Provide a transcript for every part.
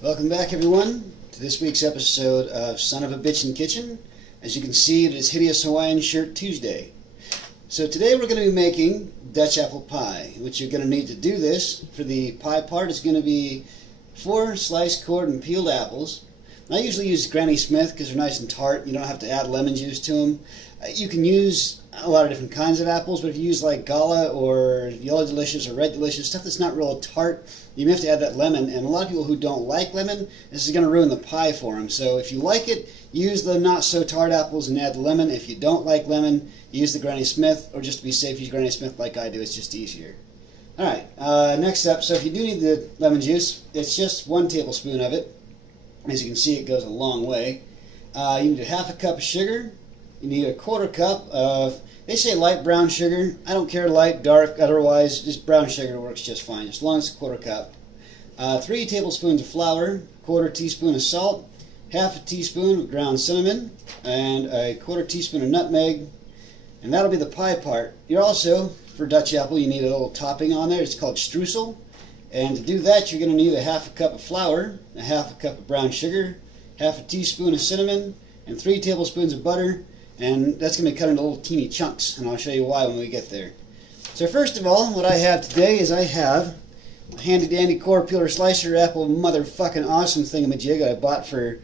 Welcome back, everyone, to this week's episode of Son of a Bitchin' Kitchen. As you can see, it is Hideous Hawaiian Shirt Tuesday. So today we're going to be making Dutch apple pie. What you're going to need to do this, for the pie part, is going to be 4 sliced, cored, and peeled apples. I usually use Granny Smith because they're nice and tart. You don't have to add lemon juice to them. You can use a lot of different kinds of apples, but if you use like Gala or Yellow Delicious or Red Delicious, stuff that's not real tart, you may have to add that lemon. And a lot of people who don't like lemon, this is going to ruin the pie for them. So if you like it, use the not so tart apples and add the lemon. If you don't like lemon, use the Granny Smith, or just to be safe, use Granny Smith like I do. It's just easier. Alright, next up, so if you do need the lemon juice, it's just 1 tablespoon of it. As you can see, it goes a long way. You need a half a cup of sugar. You need a 1/4 cup of, they say light brown sugar. I don't care light, dark, otherwise, just brown sugar works just fine, as long as it's a 1/4 cup. 3 tablespoons of flour, 1/4 teaspoon of salt, half a teaspoon of ground cinnamon, and a 1/4 teaspoon of nutmeg, and that'll be the pie part. You're also, for Dutch apple, you need a little topping on there. It's called streusel. And to do that, you're going to need a half a cup of flour, a half a cup of brown sugar, half a teaspoon of cinnamon, and 3 tablespoons of butter. And that's going to be cut into little teeny chunks, and I'll show you why when we get there. So first of all, what I have today is I have a handy dandy core peeler slicer apple motherfucking awesome thingamajig I bought for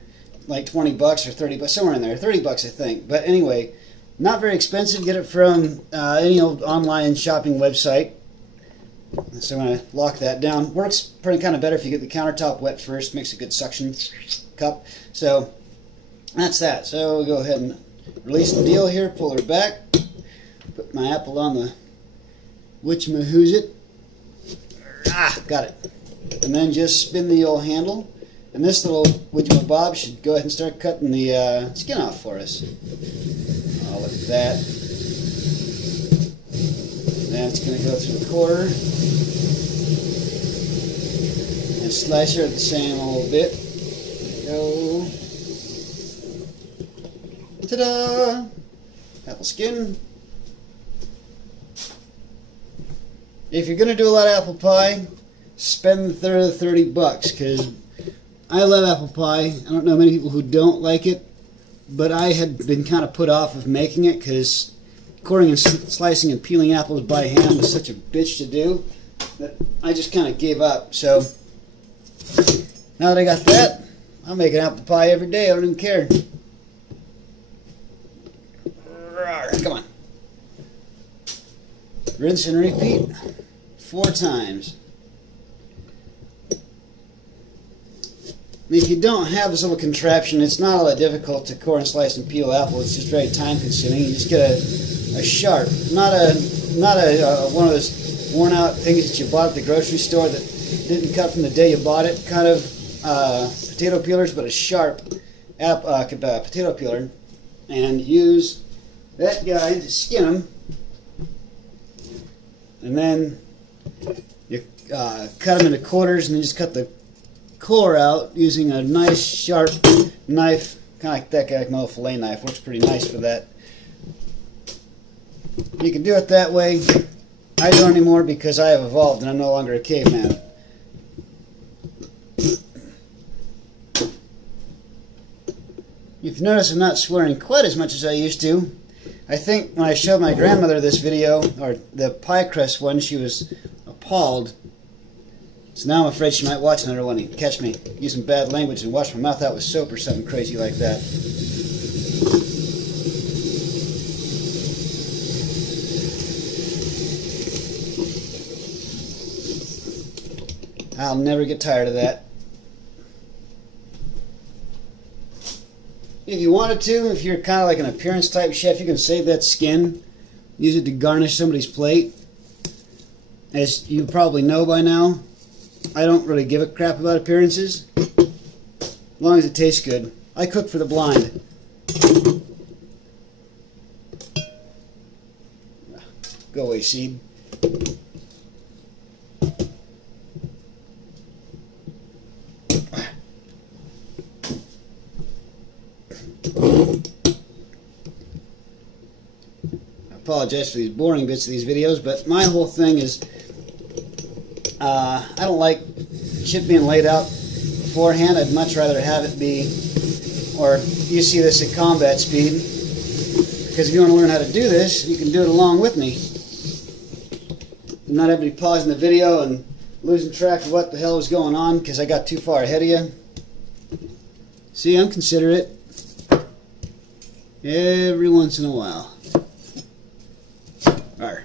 like 20 bucks or 30 bucks, somewhere in there, 30 bucks I think. But anyway, not very expensive. Get it from any old online shopping website. So I'm going to lock that down. Works pretty kind of better if you get the countertop wet first. Makes a good suction cup. So that's that. So we'll go ahead and release the deal here. Pull her back. Put my apple on the whatchamahoosit. Got it. And then just spin the old handle. And this little whatchamabob should go ahead and start cutting the skin off for us. Oh, look at that. Then it's going to go through the quarter and slice her at the same old bit. There we go. Ta-da! Apple skin. If you're going to do a lot of apple pie, spend the third of the 30 bucks, because I love apple pie. I don't know many people who don't like it, but I had been kind of put off of making it because coring and slicing and peeling apples by hand was such a bitch to do that I just kind of gave up. So now that I got that, I'll make an apple pie every day. I don't even care. Come on. Rinse and repeat 4 times. If you don't have this little contraption, it's not all that difficult to core and slice and peel apple. It's just very time consuming. You just get a sharp, not a one of those worn out things that you bought at the grocery store that didn't cut from the day you bought it, kind of potato peelers, but a sharp potato peeler, and use that guy to skin them, and then you cut them into quarters, and then just cut the core out using a nice sharp knife, kind of like that guy, like my little fillet knife. Works pretty nice for that. You can do it that way. I don't anymore because I have evolved and I'm no longer a caveman. If you notice, I'm not swearing quite as much as I used to. I think when I showed my grandmother this video, or the pie crust one, she was appalled. So now I'm afraid she might watch another one and catch me using bad language and wash my mouth out with soap or something crazy like that. I'll never get tired of that. If you wanted to, if you're kind of like an appearance type chef, you can save that skin, use it to garnish somebody's plate. As you probably know by now, I don't really give a crap about appearances, as long as it tastes good. I cook for the blind. Go away, seed. I apologize for these boring bits of these videos, but my whole thing is I don't like shit being laid out beforehand. I'd much rather have it be, or you see this at combat speed, because if you want to learn how to do this, you can do it along with me. Not everybody pausing the video and losing track of what the hell was going on because I got too far ahead of you. See, I'm considerate every once in a while. Arr.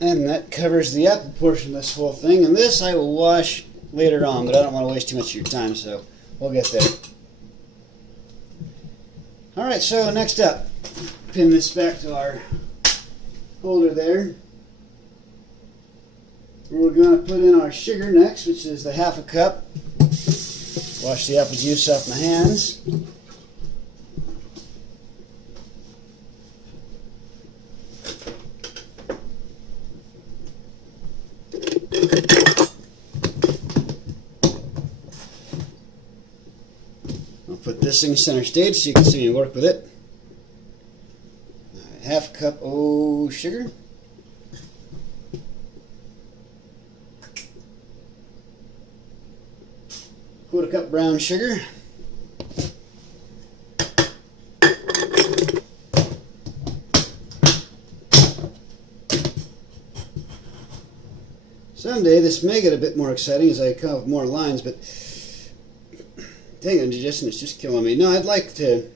And that covers the apple portion of this whole thing. And this I will wash later on, but I don't want to waste too much of your time, so we'll get there. Alright, so next up, pin this back to our holder there. We're going to put in our sugar next, which is the half a cup. Wash the apple juice off my hands. I'll put this thing center stage so you can see me work with it. Half a cup of sugar. Quarter cup brown sugar. Someday this may get a bit more exciting as I come up with more lines, but dang, indigestion is just killing me. No, I'd like to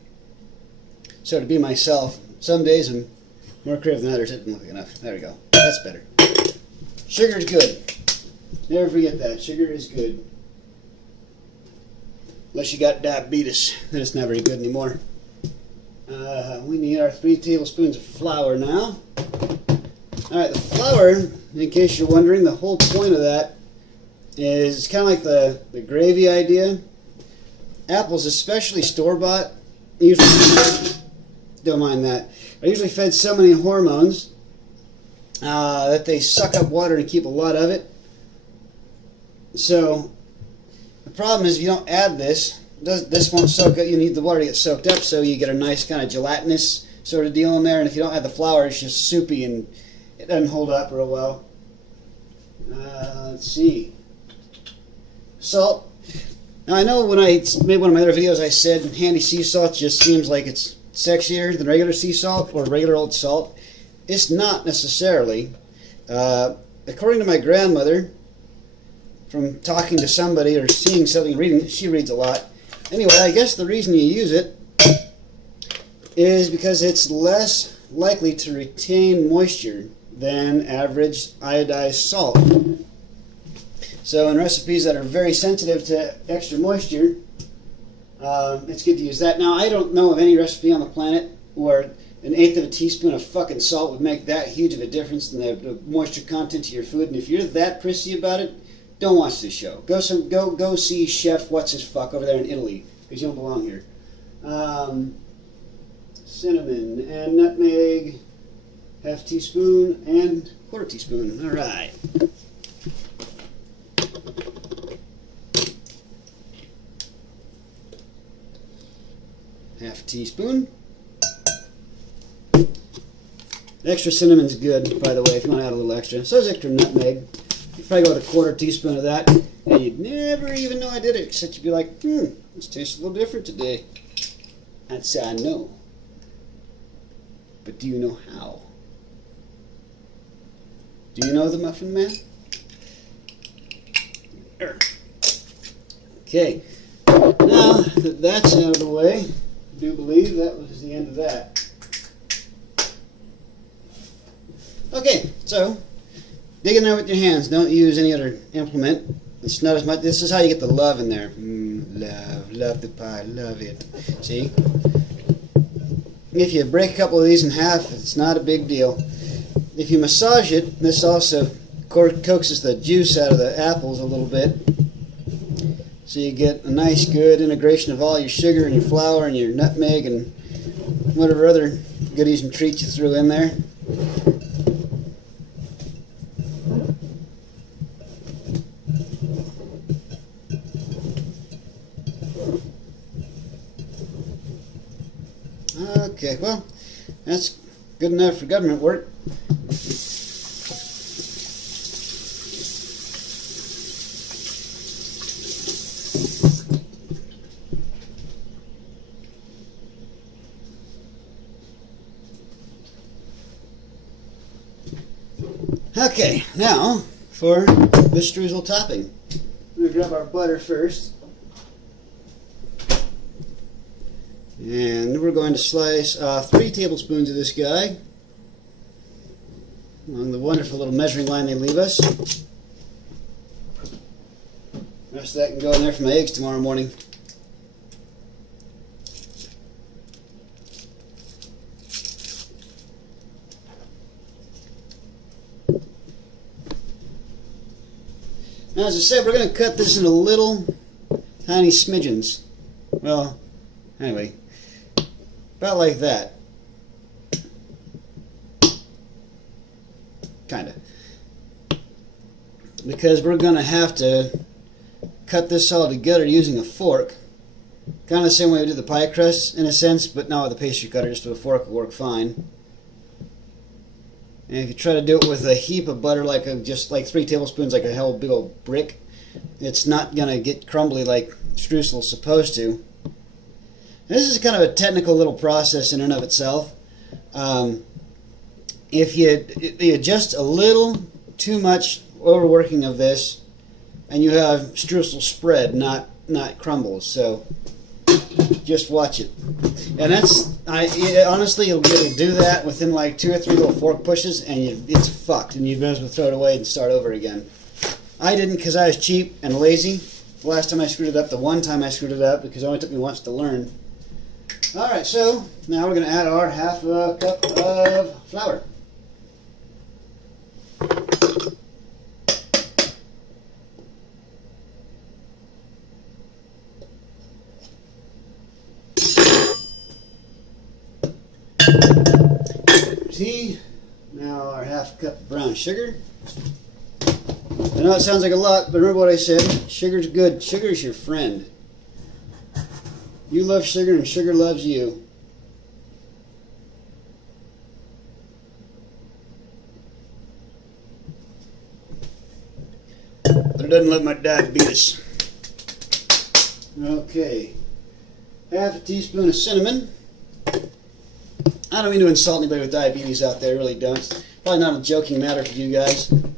sort of be myself. Some days I'm more creative than others. That didn't look enough. There we go. That's better. Sugar's good. Never forget that. Sugar is good. Unless you got diabetes, then it's not very good anymore. We need our 3 tablespoons of flour now. Alright, the flour, in case you're wondering, the whole point of that is kind of like the gravy idea. Apples, especially store-bought, usually don't mind that. Are usually fed so many hormones that they suck up water and keep a lot of it. So the problem is if you don't add this, this won't soak up. You need the water to get soaked up, so you get a nice kind of gelatinous sort of deal in there. And if you don't add the flour, it's just soupy and it doesn't hold up real well. Let's see. Salt. Now I know when I made one of my other videos I said handy sea salt just seems like it's sexier than regular sea salt or regular old salt. It's not necessarily. According to my grandmother, from talking to somebody or seeing something, reading, she reads a lot. Anyway, I guess the reason you use it is because it's less likely to retain moisture than average iodized salt. So in recipes that are very sensitive to extra moisture, it's good to use that. Now, I don't know of any recipe on the planet where 1/8 of a teaspoon of fucking salt would make that huge of a difference in the moisture content of your food. And if you're that prissy about it, don't watch this show. Go see Chef What's His Fuck over there in Italy, because you don't belong here. Cinnamon and nutmeg, half teaspoon and quarter teaspoon. All right. Half a teaspoon. Extra cinnamon's good, by the way, if you want to add a little extra. So is extra nutmeg. You'd probably go with a quarter teaspoon of that, and you'd never even know I did it, except you'd be like, this tastes a little different today. I'd say I know. But do you know how? Do you know the Muffin Man? Okay. Now that that's out of the way, I do believe that was the end of that. Okay, so dig in there with your hands. Don't use any other implement. It's not as much. This is how you get the love in there. Love the pie, love it. See? If you break a couple of these in half, it's not a big deal. If you massage it, this also coaxes the juice out of the apples a little bit. So you get a nice good integration of all your sugar and your flour and your nutmeg and whatever other goodies and treats you threw in there. Okay, well, that's good enough for government work. Okay, now for the streusel topping. We're going to grab our butter first. And we're going to slice 3 tablespoons of this guy along the wonderful little measuring line they leave us. The rest of that can go in there for my eggs tomorrow morning. Now, as I said, we're going to cut this into little tiny smidgens. Well, anyway, about like that. Kinda. Because we're going to have to cut this all together using a fork. Kind of the same way we did the pie crust in a sense, but not with a pastry cutter, just with a fork will work fine. And if you try to do it with a heap of butter, just like 3 tablespoons, like a whole big old brick, it's not going to get crumbly like streusel's supposed to. This is kind of a technical little process in and of itself. If you just a little too much overworking of this, and you have streusel spread, not crumbles. So just watch it. And honestly, it'll do that within like 2 or 3 little fork pushes, and it's fucked, and you might as well throw it away and start over again. I didn't because I was cheap and lazy. The last time I screwed it up, the one time I screwed it up, because it only took me once to learn. Alright, so now we're going to add our half a cup of flour. Tea. Now our half cup of brown sugar. I know it sounds like a lot, but remember what I said. Sugar's good. Sugar is your friend. You love sugar and sugar loves you. But it doesn't love my diabetes. Okay. Half a teaspoon of cinnamon. I don't mean to insult anybody with diabetes out there, I really don't. It's probably not a joking matter for you guys. And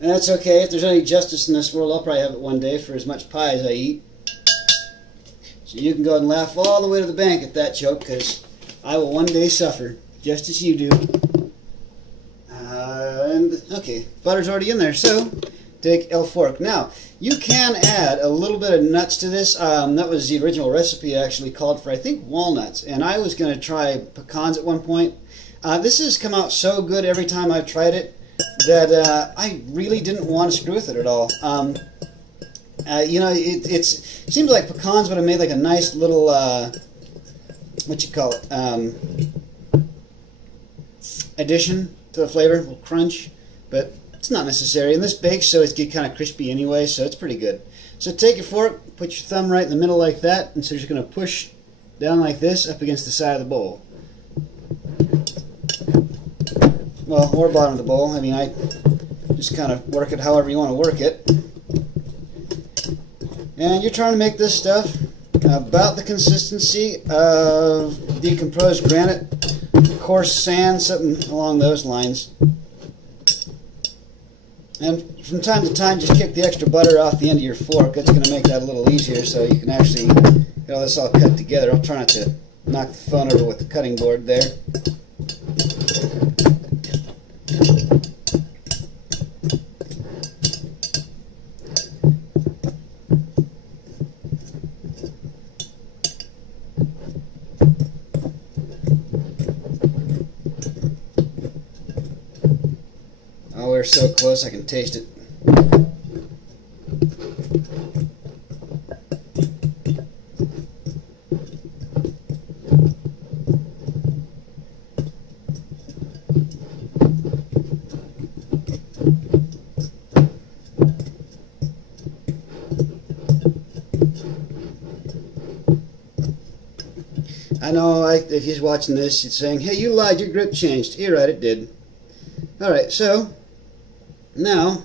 that's okay. If there's any justice in this world, I'll probably have it one day for as much pie as I eat. So you can go and laugh all the way to the bank at that joke, because I will one day suffer, just as you do. Okay, butter's already in there, so take a fork. Now, you can add a little bit of nuts to this. That was the original recipe actually called for, I think, walnuts. And I was going to try pecans at one point. This has come out so good every time I've tried it that I really didn't want to screw with it at all. You know, it seems like pecans would have made like a nice little, addition to the flavor, a little crunch, but it's not necessary. And this bakes so it's get kind of crispy anyway, so it's pretty good. So take your fork, put your thumb right in the middle like that, and so you're just going to push down like this up against the side of the bowl. Well, or bottom of the bowl. I mean, I just kind of work it however you want to work it. And you're trying to make this stuff about the consistency of decomposed granite, coarse sand, something along those lines. And from time to time, just kick the extra butter off the end of your fork. That's going to make that a little easier, so you can actually get all this all cut together. I'll try not to knock the phone over with the cutting board there. Oh, we're so close I can taste it. I know if he's watching this, he's saying, hey, you lied, your grip changed. You're right, it did. Alright, so, now,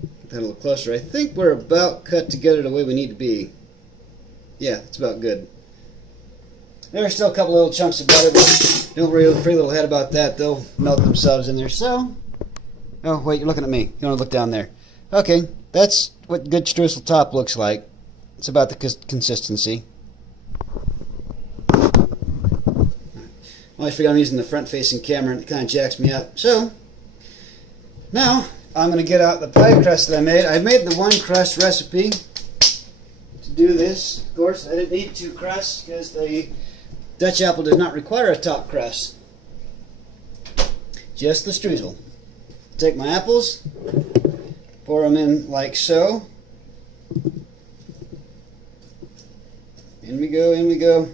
get that a little closer. I think we're about cut together the way we need to be. Yeah, it's about good. There's still a couple little chunks of butter, but don't worry a pretty little head about that. They'll melt themselves in there. So, oh, wait, you're looking at me. You want to look down there. Okay, that's what good streusel top looks like. It's about the consistency. I always forget I'm using the front-facing camera, and it kind of jacks me up. So, now, I'm going to get out the pie crust that I made. I made the one crust recipe to do this. Of course, I didn't need two crusts because the Dutch apple does not require a top crust. Just the streusel. Take my apples, pour them in like so. In we go, in we go.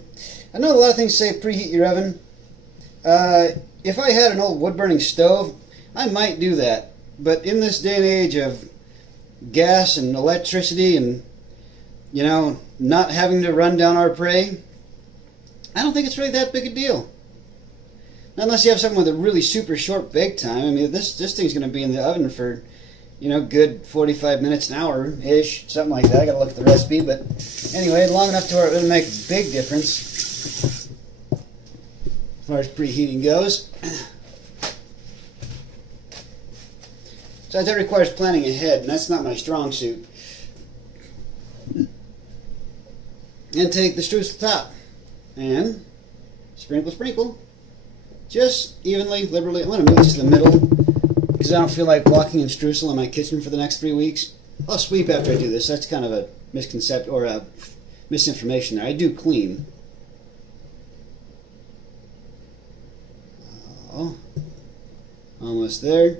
I know a lot of things say preheat your oven. If I had an old wood-burning stove, I might do that. But in this day and age of gas and electricity and, you know, not having to run down our prey, I don't think it's really that big a deal. Not unless you have something with a really super short bake time. I mean, this thing's going to be in the oven for, you know, good 45 minutes, an hour-ish, something like that. I got to look at the recipe, but anyway, long enough to where it would make a big difference as far as preheating goes. So that requires planning ahead, and that's not my strong suit. And take the streusel top and sprinkle, sprinkle, just evenly, liberally. I'm going to move this to the middle because I don't feel like walking in streusel in my kitchen for the next 3 weeks. I'll sweep after I do this. That's kind of a misconception or a misinformation there. I do clean. Oh, almost there.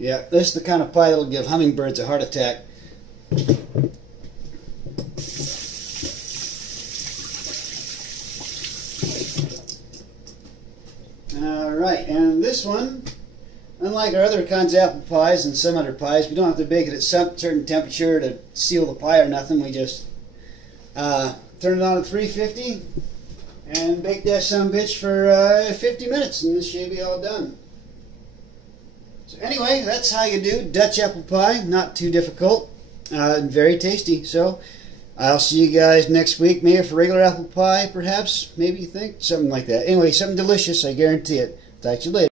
Yeah, this is the kind of pie that'll give hummingbirds a heart attack. Alright, and this one, unlike our other kinds of apple pies and some other pies, we don't have to bake it at some certain temperature to seal the pie or nothing. We just turn it on at 350 and bake that sumbitch for 50 minutes, and this should be all done. So anyway, that's how you do Dutch apple pie. Not too difficult, and very tasty. So I'll see you guys next week, maybe for regular apple pie, perhaps. Maybe you think something like that. Anyway, something delicious, I guarantee it. Talk to you later.